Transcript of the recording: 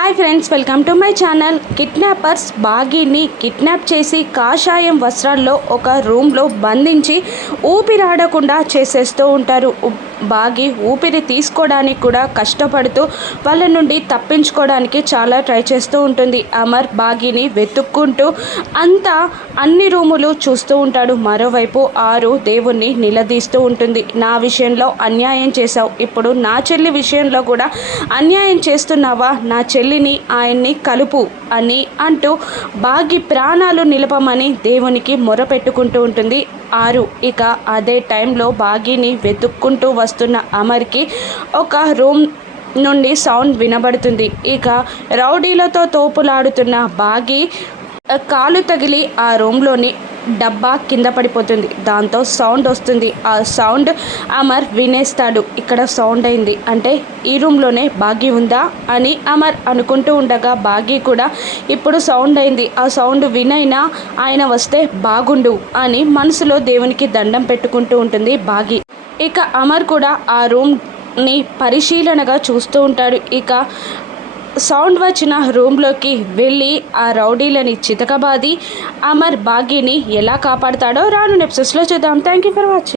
Hi friends, welcome to my channel. Kidnappers బాగీని kidnap చేసి కాషాయం వస్త్రాల్లో ఒక రూమ్లో బంధించి ఊపిరాడకుండా చేసేస్తూ ఉంటారు. బాగీ ఊపిరి తీసుకోవడానికి కూడా కష్టపడుతూ వాళ్ళ నుండి తప్పించుకోవడానికి చాలా ట్రై చేస్తూ ఉంటుంది. అమర్ బాగీని వెతుక్కుంటూ అన్ని రూములు చూస్తూ ఉంటాడు. మరోవైపు ఆరు దేవుణ్ణి నిలదీస్తూ ఉంటుంది. నా విషయంలో అన్యాయం చేశావు, ఇప్పుడు నా చెల్లి విషయంలో కూడా అన్యాయం చేస్తున్నావా, నా చెల్లిని ఆయన్ని కలుపు అని అంటూ బాగి ప్రాణాలు నిలపమని దేవునికి మొరపెట్టుకుంటూ ఉంటుంది ఆరు. ఇక అదే టైంలో బాగీని వెతుక్కుంటూ వస్తున్న అమర్కి ఒక రూమ్ నుండి సౌండ్ వినబడుతుంది. ఇక రౌడీలతో తోపులాడుతున్న బాగి కాలు తగిలి ఆ రూమ్లోని డబ్బా కింద పడిపోతుంది. దాంతో సౌండ్ వస్తుంది. ఆ సౌండ్ అమర్ వినేస్తాడు. ఇక్కడ సౌండ్ అయింది అంటే ఈ రూమ్లోనే బాగీ ఉందా అని అమర్ అనుకుంటూ ఉండగా బాగీ కూడా ఇప్పుడు సౌండ్ అయింది, ఆ సౌండ్ వినైనా ఆయన వస్తే బాగుండు అని మనసులో దేవునికి దండం పెట్టుకుంటూ ఉంటుంది బాగీ. ఇక అమర్ కూడా ఆ రూమ్ని పరిశీలనగా చూస్తూ ఉంటాడు. ఇక సౌండ్ వచ్చిన రూమ్లోకి వెళ్ళి ఆ రౌడీలని చితకబాది అమర్ బాగీని ఎలా కాపాడతాడో రాను ఎపిసోడ్స్లో చూద్దాం. Thank you for watching.